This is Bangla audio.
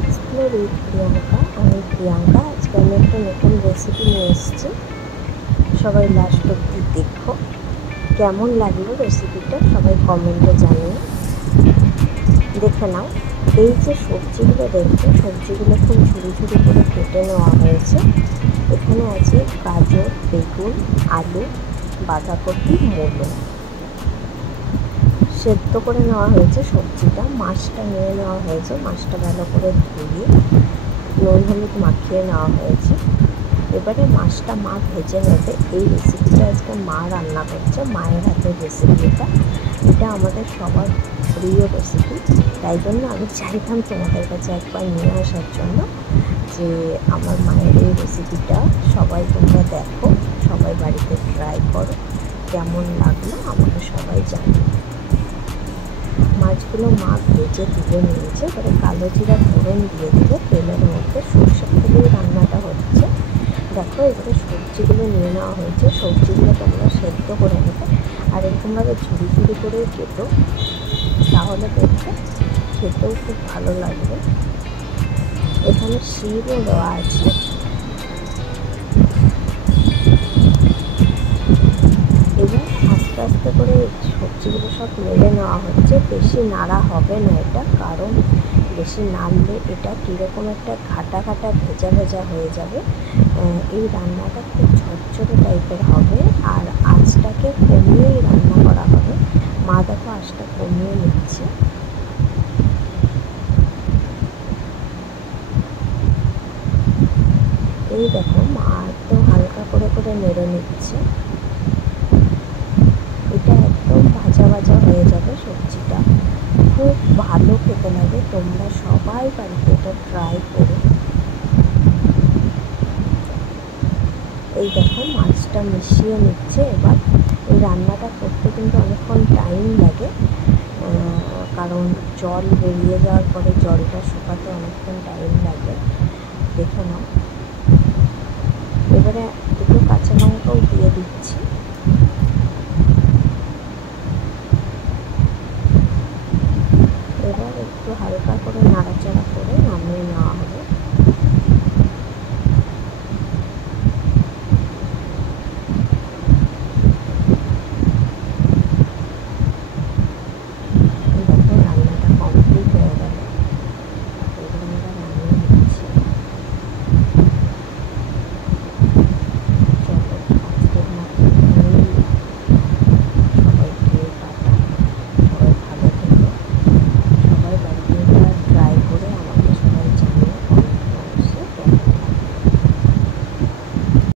Explore with Priyanka. আমি প্রিয়াঙ্কা। আজকে আমি একটা নতুন রেসিপি নিয়ে এসেছি, সবাই লাস্ট অবধি দেখো। কেমন লাগলো রেসিপিটা সবাই কমেন্টে জানিয়ে। দেখে নাও, এই যে সবজিগুলো দেখছো, সবজিগুলো খুব ঝুড়ি ঝুড়ি করে কেটে নেওয়া হয়েছে। এখানে আছে গাজর, বেগুন, আলু, বাঁধাকপি, মূলো। সেদ্ধ করে নেওয়া হয়েছে সবজিটা। মাছটা নিয়ে নেওয়া হয়েছে, মাছটা ভালো করে ধুয়ে নুন হলুদ মাখিয়ে নেওয়া হয়েছে। এবারে মাছটা মা ভেজে নেবে। এই রেসিপিটা আজকে মা রান্না করছে, মায়ের হাতের রেসিপি এটা আমাদের সবার প্রিয় রেসিপি। তাই জন্য আমি চাইতাম তোমাদের কাছে একবার নিয়ে আসার জন্য, যে আমার মায়ের এই রেসিপিটা সবাই তোমরা দেখো, সবাই বাড়িতে ট্রাই করো। কেমন লাগলো আমাকে সবাই জানিও। মাছগুলো মা ভেজে তুলে নিয়েছে। এবারে কালো জিরা ফোড়ন দিয়ে দেবে তেলের মধ্যে। সরষের তেলেই রান্নাটা হচ্ছে। দেখো, এবারে সবজিগুলো নিয়ে নেওয়া হয়েছে। সবজিগুলো তোমরা সেদ্ধ করে নেবে, আর এরকমভাবে ঝুড়ি ঝুড়ি করে কেটো, তাহলে দেখবে খেতেও খুব ভালো লাগবে। এখানে শিমও দেওয়া আছে। এবার আস্তে আস্তে করে সবজিগুলো সব নেড়ে নেওয়া হচ্ছে। বেশি নাড়া হবে না এটা, কারণ বেশি নাড়লে এটা কীরকম একটা ঘাটা ঘাটা ভেজা ভেজা হয়ে যাবে। এই রান্নাটা খুব ঝরঝরে টাইপের হবে, আর আঁচটাকে কমিয়েই রান্না করা হবে। মা দেখো আঁচটা কমিয়ে নিচ্ছে। এই দেখো, মা একদম হালকা করে করে নেড়ে নিচ্ছে। এটা একদম ভাজা ভাজা হয়ে যাবে সবজিটা। খুব ভালো খেতে লাগে। তোমরা সবাই বাড়িতে এটা ট্রাই করো। এই দেখো, মাছটা মিশিয়ে নিচ্ছে। এবার এই রান্নাটা করতে কিন্তু অনেকক্ষণ টাইম লাগে, কারণ জল বেরিয়ে যাওয়ার পরে জলটা শুকাতে অনেকক্ষণ টাইম লাগে। দেখে নাও। এবারে দুটো কাঁচা লঙ্কাও দিয়ে দিচ্ছি। এবার একটু হালকা করে নাড়াচাড়া করে নামিয়ে নেওয়া হবে।